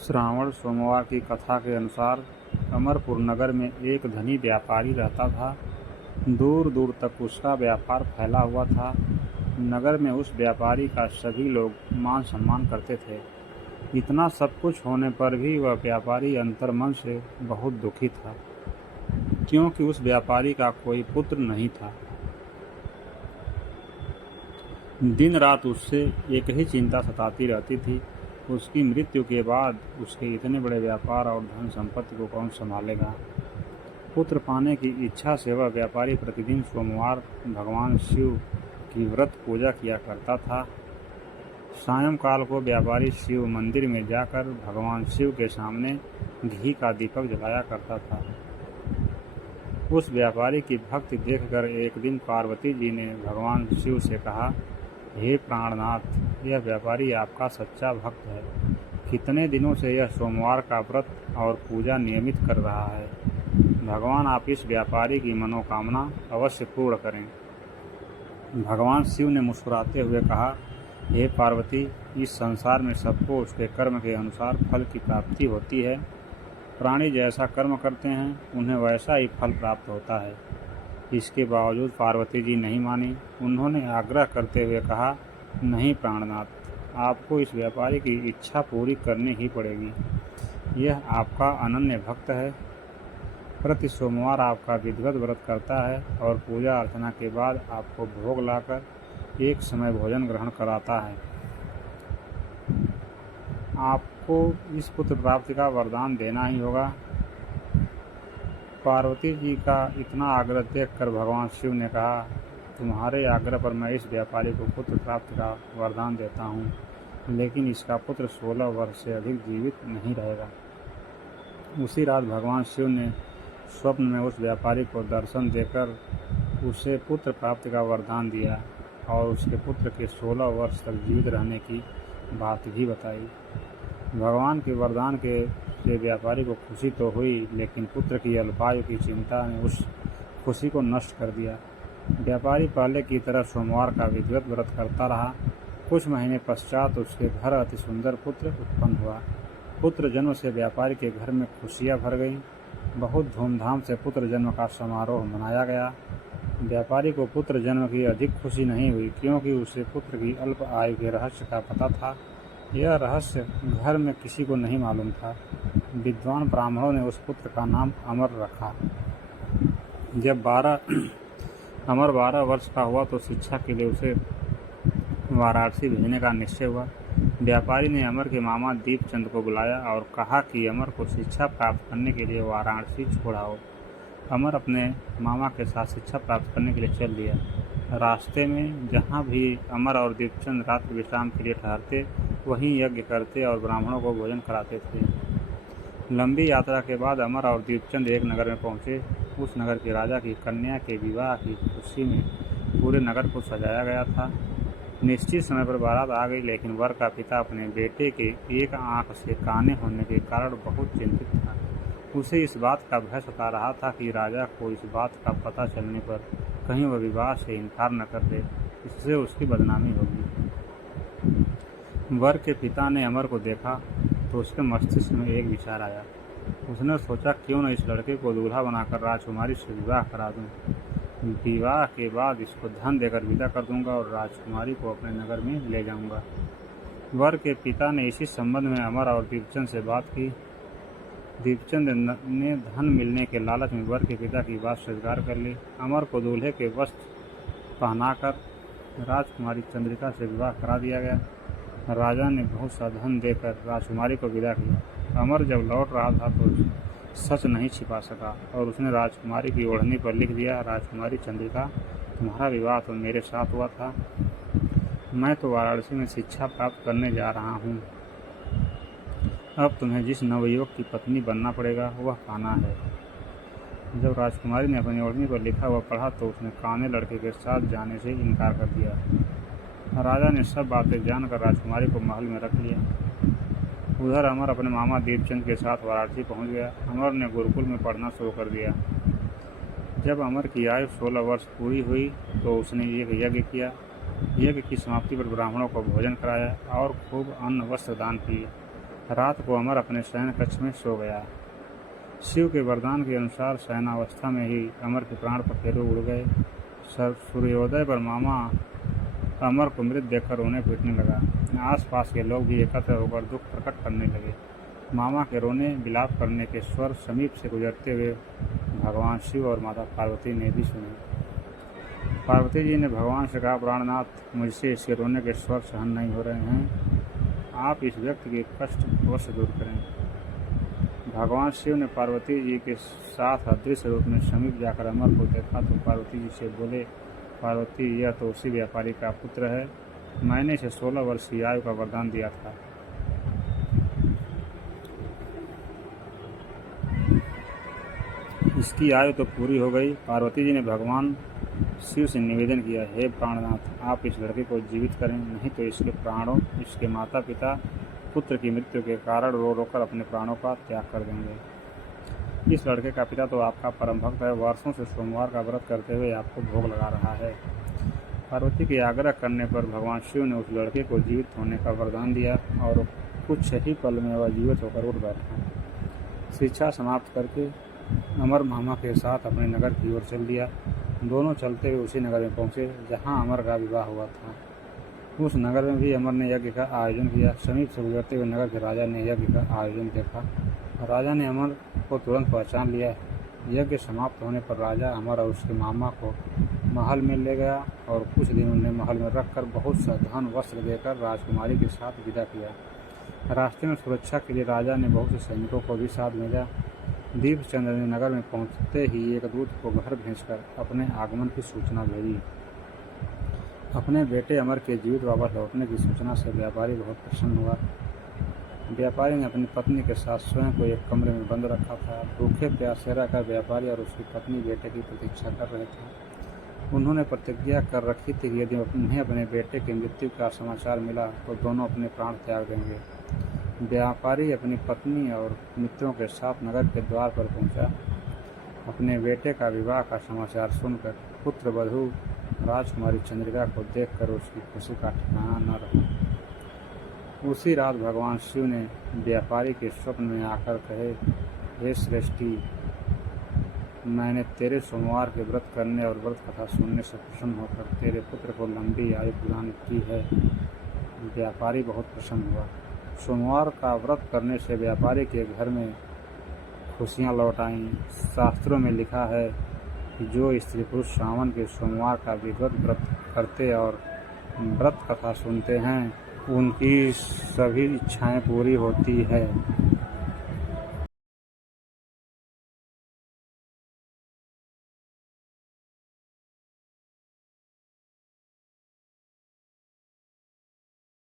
श्रावण सोमवार की कथा के अनुसार अमरपुर नगर में एक धनी व्यापारी रहता था। दूर दूर तक उसका व्यापार फैला हुआ था। नगर में उस व्यापारी का सभी लोग मान सम्मान करते थे। इतना सब कुछ होने पर भी वह व्यापारी अंतर्मन से बहुत दुखी था, क्योंकि उस व्यापारी का कोई पुत्र नहीं था। दिन रात उससे एक ही चिंता सताती रहती थी, उसकी मृत्यु के बाद उसके इतने बड़े व्यापार और धन संपत्ति को कौन संभालेगा। पुत्र पाने की इच्छा से वह व्यापारी प्रतिदिन सोमवार भगवान शिव की व्रत पूजा किया करता था। सायंकाल को व्यापारी शिव मंदिर में जाकर भगवान शिव के सामने घी का दीपक जलाया करता था। उस व्यापारी की भक्ति देखकर एक दिन पार्वती जी ने भगवान शिव से कहा, हे प्राणनाथ, यह व्यापारी आपका सच्चा भक्त है। कितने दिनों से यह सोमवार का व्रत और पूजा नियमित कर रहा है। भगवान आप इस व्यापारी की मनोकामना अवश्य पूर्ण करें। भगवान शिव ने मुस्कुराते हुए कहा, हे पार्वती, इस संसार में सबको उसके कर्म के अनुसार फल की प्राप्ति होती है। प्राणी जैसा कर्म करते हैं उन्हें वैसा ही फल प्राप्त होता है। इसके बावजूद पार्वती जी नहीं मानी। उन्होंने आग्रह करते हुए कहा, नहीं प्राणनाथ, आपको इस व्यापारी की इच्छा पूरी करनी ही पड़ेगी। यह आपका अनन्य भक्त है। प्रति सोमवार आपका विधिवत व्रत करता है और पूजा अर्चना के बाद आपको भोग लाकर एक समय भोजन ग्रहण कराता है। आपको इस पुत्र प्राप्ति का वरदान देना ही होगा। पार्वती जी का इतना आग्रह देखकर भगवान शिव ने कहा, तुम्हारे आग्रह पर मैं इस व्यापारी को पुत्र प्राप्ति का वरदान देता हूँ, लेकिन इसका पुत्र 16 वर्ष से अधिक जीवित नहीं रहेगा। उसी रात भगवान शिव ने स्वप्न में उस व्यापारी को दर्शन देकर उसे पुत्र प्राप्ति का वरदान दिया और उसके पुत्र के 16 वर्ष तक जीवित रहने की बात भी बताई। भगवान के वरदान से व्यापारी को खुशी तो हुई, लेकिन पुत्र की अल्पायु की चिंता ने उस खुशी को नष्ट कर दिया। व्यापारी पहले की तरह सोमवार का विधिवत व्रत करता रहा। कुछ महीने पश्चात उसके घर अति सुंदर पुत्र उत्पन्न हुआ। पुत्र जन्म से व्यापारी के घर में खुशियाँ भर गईं। बहुत धूमधाम से पुत्र जन्म का समारोह मनाया गया। व्यापारी को पुत्र जन्म की अधिक खुशी नहीं हुई, क्योंकि उसे पुत्र की अल्प आयु के रहस्य का पता था। यह रहस्य घर में किसी को नहीं मालूम था। विद्वान ब्राह्मणों ने उस पुत्र का नाम अमर रखा। जब अमर 12 वर्ष का हुआ तो शिक्षा के लिए उसे वाराणसी भेजने का निश्चय हुआ। व्यापारी ने अमर के मामा दीपचंद को बुलाया और कहा कि अमर को शिक्षा प्राप्त करने के लिए वाराणसी छोड़ाओ। अमर अपने मामा के साथ शिक्षा प्राप्त करने के लिए चल दिया। रास्ते में जहाँ भी अमर और दीपचंद रात्रि विश्राम के लिए ठहरते, वहीं यज्ञ करते और ब्राह्मणों को भोजन कराते थे। लंबी यात्रा के बाद अमर और दीपचंद एक नगर में पहुँचे। उस नगर के राजा की कन्या के विवाह की खुशी में पूरे नगर को सजाया गया था। निश्चित समय पर बारात आ गई, लेकिन वर का पिता अपने बेटे के एक आंख से काने होने के कारण बहुत चिंतित था। उसे इस बात का भय सता रहा था कि राजा को इस बात का पता चलने पर कहीं वह विवाह से इनकार न कर दे, इससे उसकी बदनामी होगी। वर के पिता ने अमर को देखा तो उसके मस्तिष्क में एक विचार आया। उसने सोचा, क्यों न इस लड़के को दूल्हा बनाकर राजकुमारी से विवाह करा दूं। विवाह के बाद इसको धन देकर विदा कर दूंगा और राजकुमारी को अपने नगर में ले जाऊंगा। वर के पिता ने इसी संबंध में अमर और दीपचंद से बात की। दीपचंद ने धन मिलने के लालच में वर के पिता की बात स्वीकार कर ली। अमर को दूल्हे के वस्त्र पहनाकर राजकुमारी चंद्रिका से विवाह करा दिया गया। राजा ने बहुत सा धन देकर राजकुमारी को विदा किया। अमर जब लौट रहा था तो सच नहीं छिपा सका और उसने राजकुमारी की ओढ़नी पर लिख दिया, राजकुमारी चंद्रिका, तुम्हारा विवाह तो मेरे साथ हुआ था। मैं तो वाराणसी में शिक्षा प्राप्त करने जा रहा हूँ। अब तुम्हें जिस नवयुवक की पत्नी बनना पड़ेगा वह कान्हा है। जब राजकुमारी ने अपनी ओढ़नी पर लिखा हुआ पढ़ा तो उसने काने लड़के के साथ जाने से इनकार कर दिया। राजा ने सब बातें जानकर राजकुमारी को महल में रख लिया। उधर अमर अपने मामा दीपचंद के साथ वाराणसी पहुंच गया। अमर ने गुरुकुल में पढ़ना शुरू कर दिया। जब अमर की आयु 16 वर्ष पूरी हुई तो उसने एक यज्ञ किया। यज्ञ की समाप्ति पर ब्राह्मणों को भोजन कराया और खूब अन्न वस्त्र दान किए। रात को अमर अपने शयन कक्ष में सो गया। शिव के वरदान के अनुसार शयनावस्था में ही अमर के प्राण पखेरु उड़ गए। सूर्योदय पर मामा अमर को मृत देखकर रोने पीटने लगा। आसपास के लोग भी एकत्र होकर दुख प्रकट करने लगे। मामा के रोने विलाप करने के स्वर समीप से गुजरते हुए भगवान शिव और माता पार्वती ने भी सुने। पार्वती जी ने भगवान से कहा, प्राणनाथ, मुझसे इसके रोने के स्वर सहन नहीं हो रहे हैं, आप इस व्यक्ति के कष्ट अवश्य दूर करें। भगवान शिव ने पार्वती जी के साथ अदृश्य रूप में समीप जाकर अमर को देखा तो पार्वती जी से बोले, पार्वती, यह तो उसी व्यापारी का पुत्र है, मैंने इसे 16 वर्ष की आयु का वरदान दिया था। इसकी आयु तो पूरी हो गई। पार्वती जी ने भगवान शिव से निवेदन किया, हे प्राणनाथ, आप इस लड़के को जीवित करें, नहीं तो इसके प्राणों, इसके माता पिता पुत्र की मृत्यु के कारण रो रोकर अपने प्राणों का त्याग कर देंगे। इस लड़के का पिता तो आपका परम भक्त है, वर्षों से सोमवार का व्रत करते हुए आपको भोग लगा रहा है। पार्वती के आग्रह करने पर भगवान शिव ने उस लड़के को जीवित होने का वरदान दिया और कुछ ही पल में वह जीवित होकर उठ बैठा। शिक्षा समाप्त करके अमर मामा के साथ अपने नगर की ओर चल दिया। दोनों चलते हुए उसी नगर में पहुंचे जहां अमर का विवाह हुआ था। उस नगर में भी अमर ने यज्ञ का आयोजन किया। समीप से गुजरते हुए नगर के राजा ने यज्ञ का आयोजन देखा। राजा ने अमर को तुरंत पहचान लिया। यज्ञ समाप्त होने पर राजा अमर और उसके मामा को महल में ले गया और कुछ दिन उन्हें महल में रखकर बहुत सा धन वस्त्र देकर राजकुमारी के साथ विदा किया। रास्ते में सुरक्षा के लिए राजा ने बहुत से सैनिकों को भी साथ भेजा। दीपचंद्र ने नगर में पहुंचते ही एक दूत को घर भेजकर अपने आगमन की सूचना भेजी। अपने बेटे अमर के जीवित वापस लौटने की सूचना से व्यापारी बहुत प्रसन्न हुआ। व्यापारी ने अपनी पत्नी के साथ स्वयं को एक कमरे में बंद रखा था। भूखे प्यासे रहकर व्यापारी और उसकी पत्नी बेटे की प्रतीक्षा कर रहे थे। उन्होंने प्रतिज्ञा कर रखी थी कि यदि उन्हें अपने बेटे की मृत्यु का समाचार मिला तो दोनों अपने प्राण त्याग देंगे। व्यापारी अपनी पत्नी और मित्रों के साथ नगर के द्वार पर पहुंचा। अपने बेटे का विवाह का समाचार सुनकर पुत्र वधू राजकुमारी चंद्रिका को देखकर उसकी खुशी का ठिकाना न रहा। उसी रात भगवान शिव ने व्यापारी के स्वप्न में आकर कहे, हे श्रेष्ठी, मैंने तेरे सोमवार के व्रत करने और व्रत कथा सुनने से प्रसन्न होकर तेरे पुत्र को लंबी आयु प्रदान की है। व्यापारी बहुत प्रसन्न हुआ। सोमवार का व्रत करने से व्यापारी के घर में खुशियाँ लौट आईं। शास्त्रों में लिखा है कि जो स्त्री पुरुष सावन के सोमवार का विगत व्रत करते और व्रत कथा सुनते हैं उनकी सभी इच्छाएं पूरी होती है।